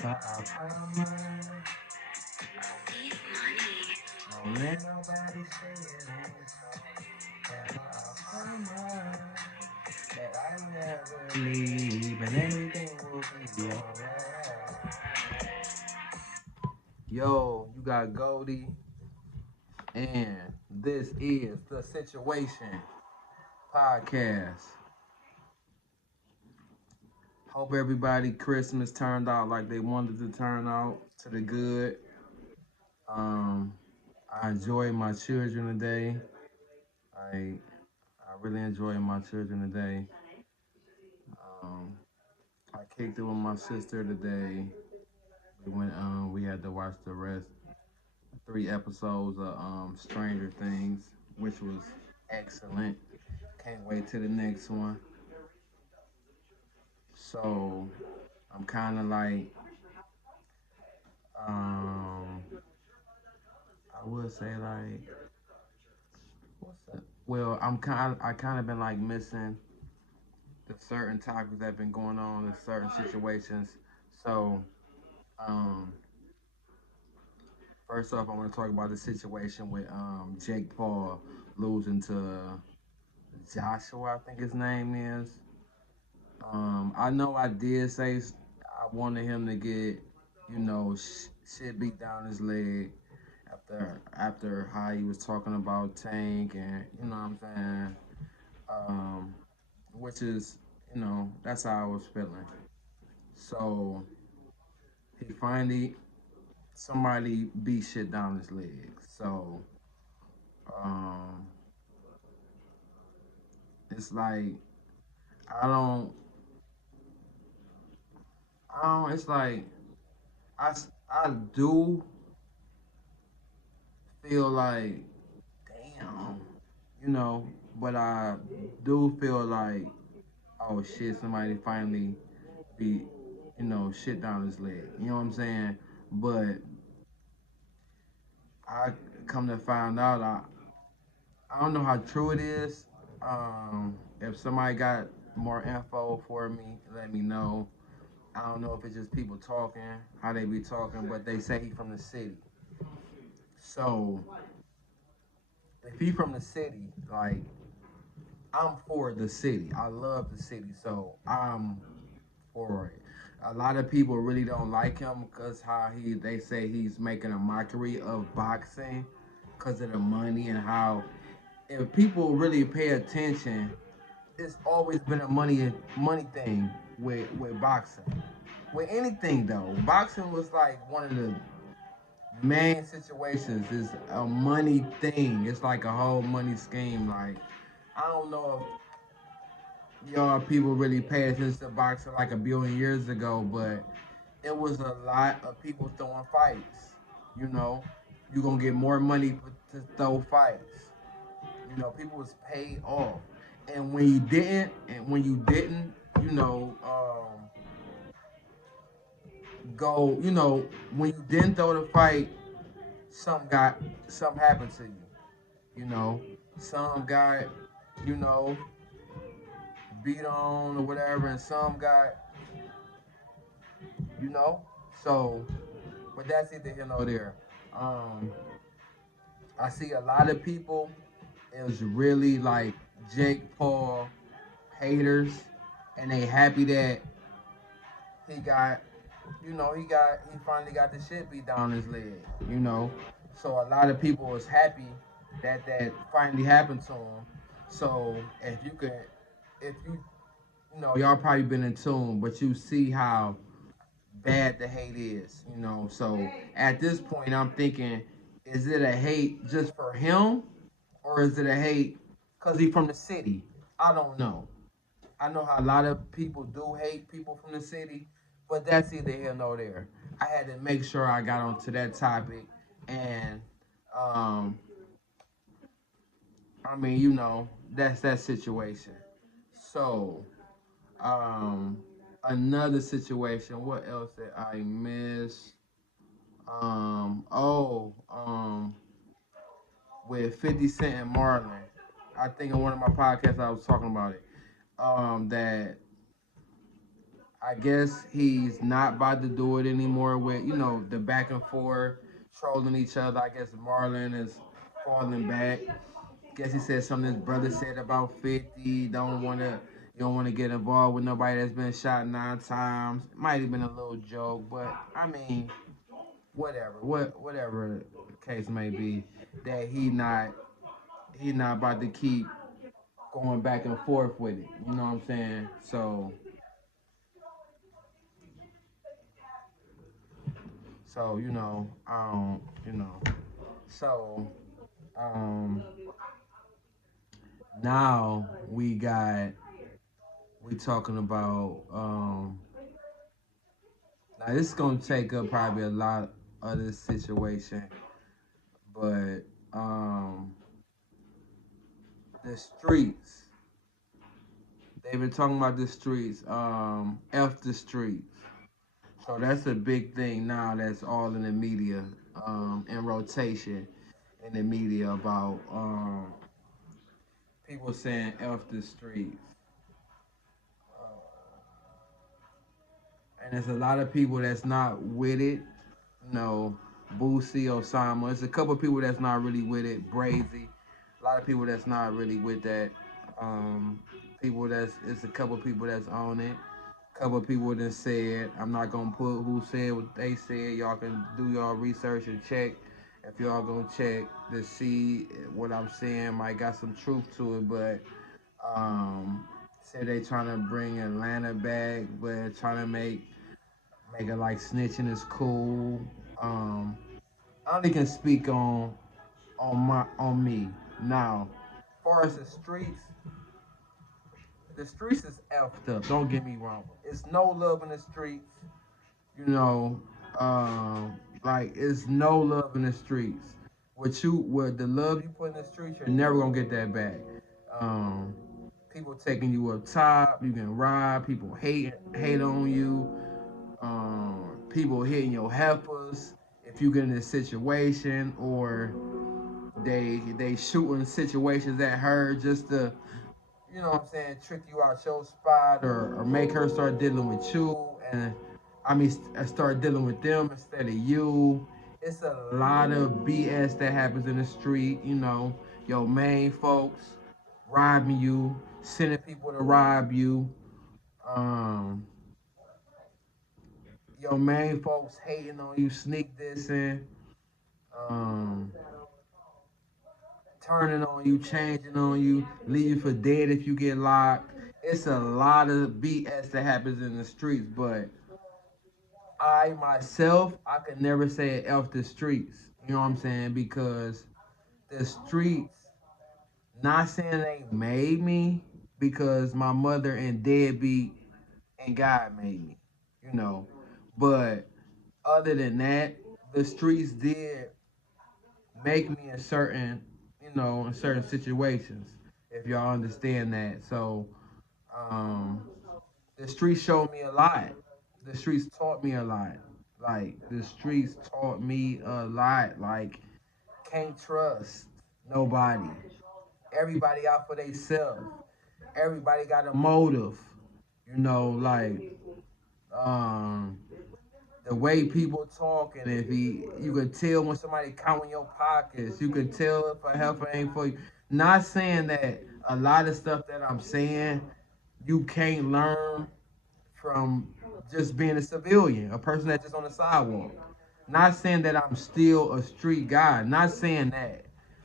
I found mine. Don't let nobody say it ain't so. Never I found mine. That I never leave and everything will be alright. Yo, you got Goldie, and this is the Situation Podcast. Hope everybody Christmas turned out like they wanted to turn out to the good. Um, I enjoyed my children today. I I really enjoyed my children today. Um, I kicked it with my sister today. We had to watch the rest 3 episodes of Stranger Things, which was excellent. Can't wait to the next one. So I'm kind of like um I would say like what's that? Well, I kind of been like missing the certain topics that have been going on in certain situations. So um first off, I want to talk about the situation with Jake Paul losing to Joshua, I think his name is. I know I did say I wanted him to get, shit beat down his leg after how he was talking about Tank and you know what I'm saying, which is that's how I was feeling. So he finally somebody beat shit down his leg. So um, it's like I don't, I don't. It's like I do feel like damn, you know, but I do feel like oh shit, somebody finally beat shit down his leg. You know what I'm saying? But I come to find out I don't know how true it is. If somebody got more info for me, let me know. I don't know if it's just people talking, how they be talking, but they say he from the city. So if he from the city, like I'm for the city. I love the city, so I'm for it. A lot of people really don't like him because how they say he's making a mockery of boxing because of the money and how if people really pay attention, it's always been a money thing with boxing. With anything though, boxing was like one of the main situations. Is a money thing. It's like a whole money scheme. Like I don't know if y'all people really pay attention to boxing like a billion years ago, but it was a lot of people throwing fights. You know, you gonna get more money to throw fights. People was paid off, and when you didn't, go, when you didn't throw the fight, some got some happened to you. You know, some got, you know, beat on or whatever, and some got, you know. So, but that's either here nor there. Um, I see a lot of people is really like Jake Paul haters, and they happy that he got, he finally got the shit beat down his leg, you know. So a lot of people was happy that that finally happened to him. So if you, y'all probably been in tune, but you see how bad the hate is, you know. So at this point, I'm thinking, is it a hate just for him, or is it a hate because he from the city? I don't know. I know how a lot of people do hate people from the city, but that's either here nor there. I had to make sure I got onto that topic, and um, I mean, that's that situation. So, um, another situation. What else did I miss? Oh, with 50 Cent and Marlon. I think in one of my podcasts I was talking about it. That I guess he's not about to do it anymore with, the back and forth, trolling each other. I guess Marlon is falling back. Guess he said something his brother said about 50. You don't wanna get involved with nobody that's been shot 9 times. Might have been a little joke, but I mean, whatever. Whatever the case may be, that he not about to keep going back and forth with it. You know what I'm saying? So you know. So um, now we talking about now this is gonna take up probably a lot of this situation, but um, the streets. They've been talking about the streets. F the streets. So that's a big thing now. That's all in the media, in rotation in the media about people saying F the streets. And there's a lot of people that's not with it. You know, Boosie, Osama. There's a couple of people that's not really with it. Brazy. A lot of people that's not really with that. Um, it's a couple of people that's on it. A couple of people that said, I'm not gonna put who said what they said. Y'all can do y'all research and check. If y'all gonna check to see what I'm saying, might got some truth to it, but say they trying to bring Atlanta back, but trying to make it like snitching is cool. Um, I only can speak on me now. As far as the streets is effed up. Don't get me wrong. It's no love in the streets. You know, like it's no love in the streets. What the love you put in the streets, you're never gonna get that back. Um, People taking you up top. You can rob. People hate on you. People hitting your heifers if you get in a situation, or they shooting situations at her just to, what I'm saying, trick you out your spot, or make her start dealing with you, and I mean start dealing with them instead of you. It's a lot of BS that happens in the street. Your main folks robbing you, sending people to rob you. Um, your main folks hating on you, sneak dissing, um, turning on you, changing on you, leave you for dead if you get locked. It's a lot of BS that happens in the streets, but I myself, I could never say F the streets. You know what I'm saying? Because the streets, not saying they made me, because my mother and deadbeat and God made me, you know. But other than that, the streets did make me in certain situations, if y'all understand that. So, um, the streets showed me a lot. The streets taught me a lot. Like, the streets taught me a lot. Like, can't trust nobody. Everybody out for themselves. Everybody got a motive. Like, um, the way people talk, and you can tell when somebody counting your pockets. You can tell if a heifer ain't for you. Not saying that a lot of stuff that I'm saying you can't learn from just being a civilian, a person that's just on the sidewalk. Not saying that I'm still a street guy. Not saying that.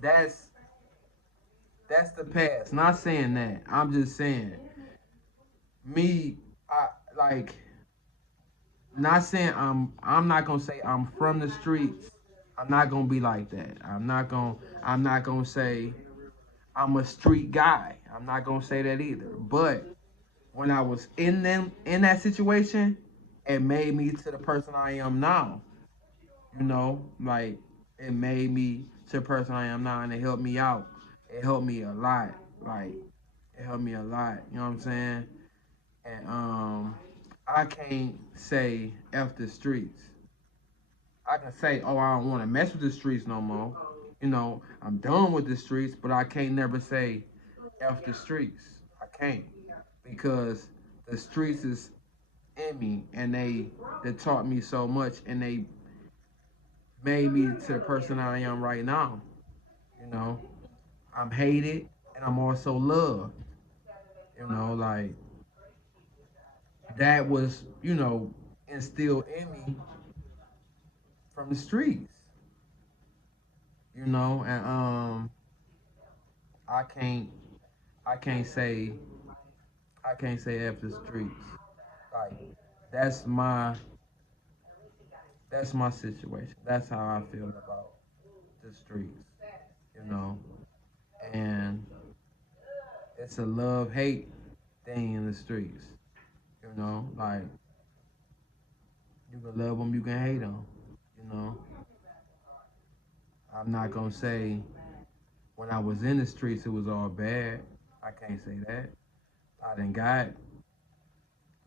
That's that's the past. Not saying that. I'm just saying me. I like not saying I'm not gonna say I'm from the streets. I'm not gonna be like that. I'm not gonna say I'm a street guy. I'm not gonna say that either. But when I was in that situation, it made me to the person I am now. Like, it made me to the person I am now, and it helped me out. It helped me a lot. Like, it helped me a lot. You know what I'm saying? And I can't say F the streets. I can say, oh, I don't want to mess with the streets no more. I'm done with the streets, but I can't never say F the streets. I can't, because the streets is in me, and they taught me so much, and they made me to the person I am right now. You know, I'm hated and I'm also loved. You know, like that was, instilled in me from the streets. And I can't I can't say I can't say F the streets. Like that's my that's my situation. That's how I feel about the streets. You know, and it's a love hate thing in the streets. Like you can love them, you can hate them. You know, I'm not gonna say when I was in the streets it was all bad. I can't say that. I done got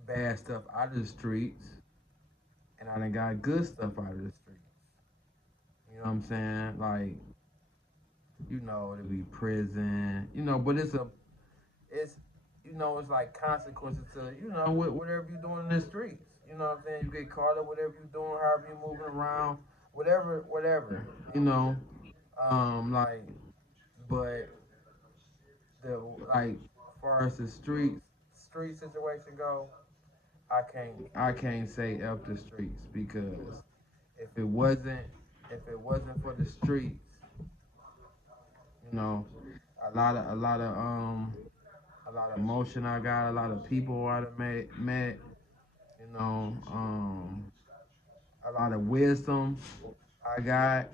bad stuff out of the streets, and I done got good stuff out of the streets. You know what I'm saying? Like, it'll be prison. But it's, it's like consequences to, whatever you're doing in the streets. You know what I'm saying? You get caught up, whatever you're doing, however you're moving around, whatever. You know, like, but the like, as far as the street situation go, I can't say up the streets because if it wasn't if it wasn't for the streets, you know, a lot of emotion I got, a lot of people I'd have met, you know, a lot of wisdom I got.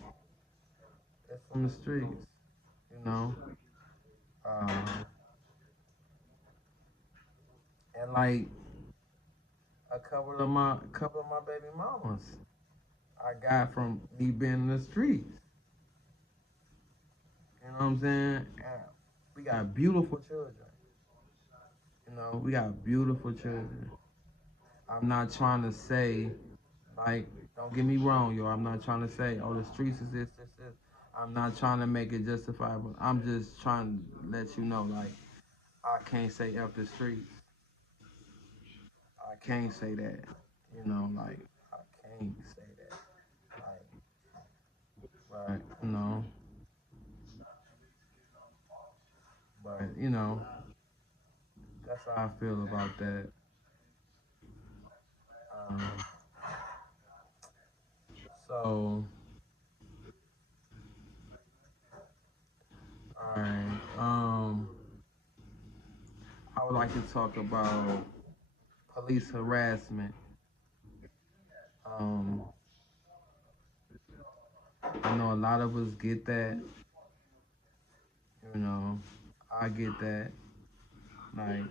It's from the streets, you know, um, and like a couple of my baby mamas I got from me being in the streets. You know what I'm saying? And we got beautiful children. We got beautiful children. I'm not trying to say, like, don't get me wrong, yo. I'm not trying to say, oh, the streets is this. I'm not trying to make it justifiable. I'm just trying to let you know, like, I can't say F the streets. I can't say that. Like, I can't say that. Like, but that's how I feel about that. Um, so, all right. I would like to talk about police harassment. Um, I know a lot of us get that. You know, I get that. Like,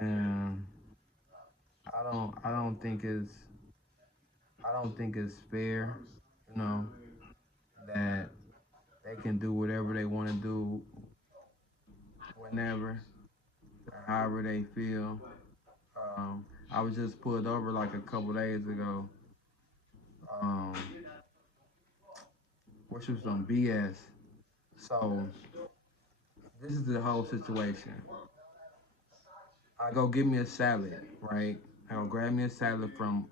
and I don't think it's fair. You know that they can do whatever they want to do whenever, however they feel. I was just pulled over like a couple days ago, um, which was some BS. So this is the whole situation. I go get me a salad, right? I go grab me a salad from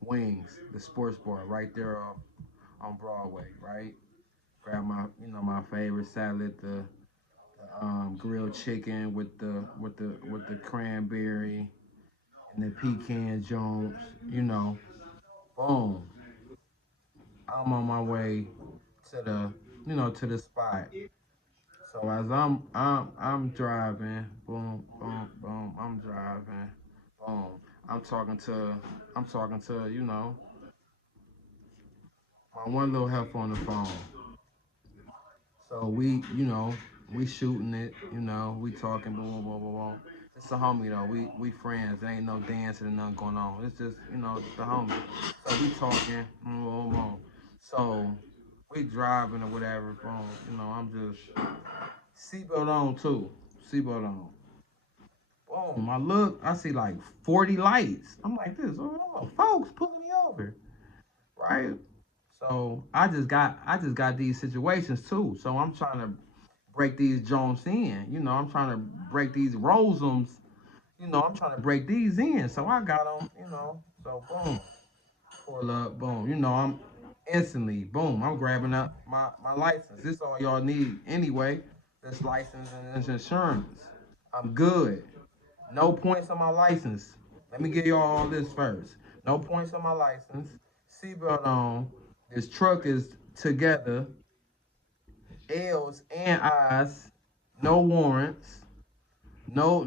Wings, the sports bar, right there on Broadway, right? Grab my favorite salad, the grilled chicken with the cranberry and the pecan jones. You know, boom. I'm on my way to the spot. So as I'm driving, boom, boom, boom. I'm driving, boom. I'm talking to I'm talking to my one little helper on the phone. So we shooting it, we talking, boom, boom, boom, boom, boom. It's a homie though. We friends. There ain't no dancing and nothing going on. It's just the homie. So we talking, boom, boom, boom. So we driving or whatever, boom. I'm just seatbelt on too. Seatbelt on. Boom. I look, I see like 40 lights. I'm like this. Oh, folks pulling me over, right? So I just got these situations too. So I'm trying to break these Jones in. I'm trying to break these Rosums, I'm trying to break these in. So I got them, So boom, pull up, boom. I'm instantly, boom, I'm grabbing up my license. This all y'all need anyway. This license and this insurance. I'm good. No points on my license. Let me give y'all all this first. No points on my license. Seatbelt on. This truck is together. L's and I's. No warrants. No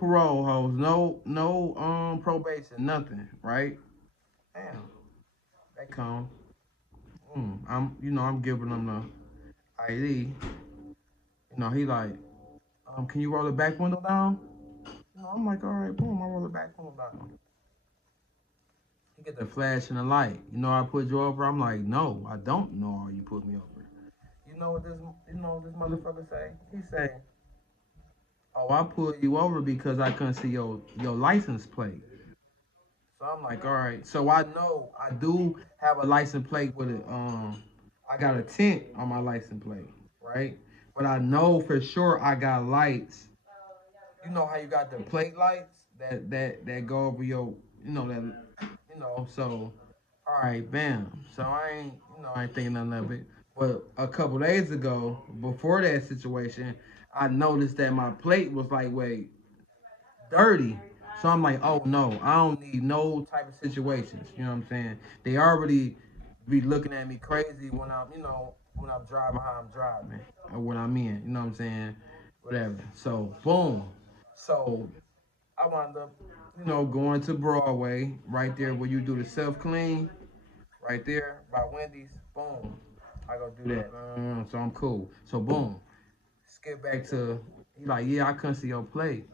parole hoes. No probation. Nothing. Right? Damn. They come. I'm giving them the ID. He like, can you roll the back window down? I'm like, all right, boom, I roll the back window down. He get the flash and the light. I put you over. I'm like, no, I don't know how you put me over. This motherfucker say? He say, oh, I pulled you over because I couldn't see your license plate. So I'm like, all right. So I know I do have a license plate with it. I got a tint on my license plate, right? But I know for sure I got lights. You know how you got the plate lights that go over your, So all right, bam. So I ain't thinking nothing of it. But a couple days ago, before that situation, I noticed that my plate was like, wait, dirty. So I'm like, oh no, I don't need no type of situations. You know what I'm saying? They already be looking at me crazy when I'm driving how I'm driving or what I'm in. You know what I'm saying? Whatever. So boom. So I wound up, going to Broadway, right there where you do the self clean, right there by Wendy's. Boom. I go do that. So I'm cool. So boom. Skip back to he like, yeah, I couldn't see your plate.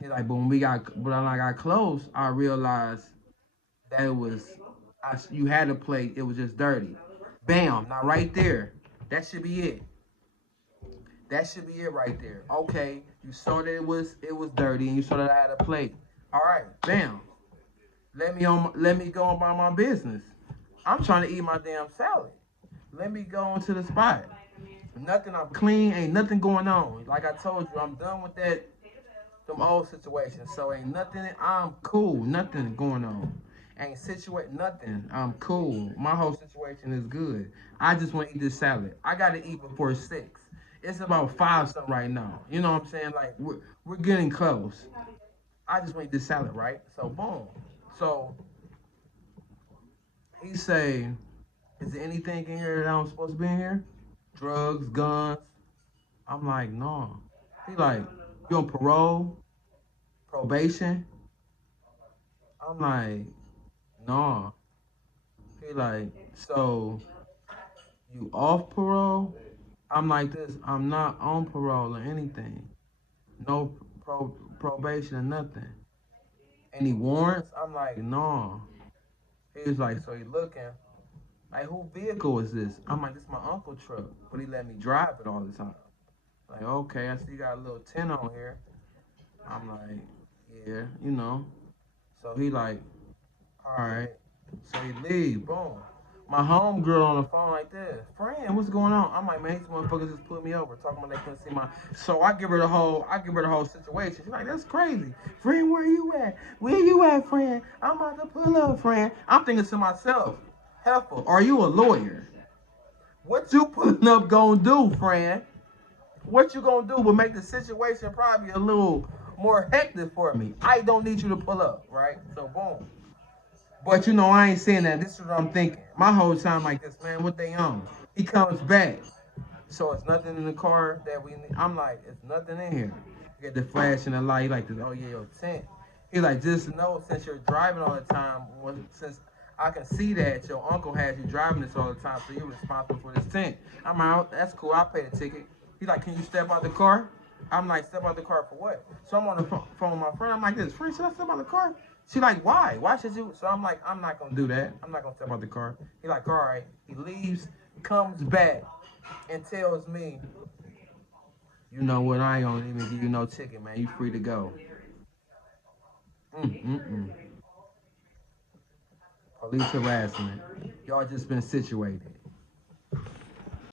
He like, but when I got close, I realized that it was, you had a plate, it was just dirty. Bam, now right there, that should be it. That should be it right there. Okay, you saw that it was dirty, and you saw that I had a plate. All right, bam. Let me go about my business. I'm trying to eat my damn salad. Let me go on to the spot. Nothing. I'm clean. Ain't nothing going on. Like I told you, I'm done with them old situations. So ain't nothing. I'm cool. Nothing going on. Ain't situate nothing. I'm cool. My whole situation is good. I just want to eat this salad. I gotta eat before 6. It's about 5 something right now. You know what I'm saying? Like we're getting close. I just want to eat this salad, right? So boom. So he say, is there anything in here that I'm supposed to be in here? Drugs, guns. I'm like, no. He like, you on parole? Probation? I'm like, no. He like, so you off parole? I'm like this, I'm not on parole or anything. No probation or nothing. Any warrants? I'm like, no. He was like, so he looking. Like, who vehicle is this? I'm like, this is my uncle truck, but he let me drive it all the time. Like, okay, I see you got a little tin on here. I'm like, yeah, So he like, all right. So he leave, boom. My home girl on the phone like this, friend, what's going on? I'm like, man, these motherfuckers just put me over, talking about they couldn't see my. So I give her the whole situation. She's like, that's crazy, friend. Where you at? Where you at, friend? I'm about to pull up, friend. I'm thinking to myself, Heifer, are you a lawyer? What you putting up gonna do, friend? What you gonna do will make the situation probably a little more hectic for me. I don't need you to pull up, right? So boom. But I ain't saying that. This is what I'm thinking. My whole time like this, man, what they on? He comes back. So it's nothing in the car that we need. I'm like, it's nothing in here. You get the flash and the light, like this, oh yeah, your tent. He like, just know since you're driving all the time, since I can see that your uncle has you driving this all the time, so you're responsible for this tent. I'm out, that's cool, I'll pay the ticket. He like, can you step out the car? I'm like, step out the car for what? So I'm on the phone with my friend, I'm like this, friend, should I step out the car? She like, why? Why should you? So I'm like, I'm not gonna do that. I'm not gonna step out the car. He like, all right. He leaves, comes back, and tells me, you know what? I ain't gonna even give you no ticket, man. You free to go. Mm-mm-mm. Police harassment. Y'all just been situated.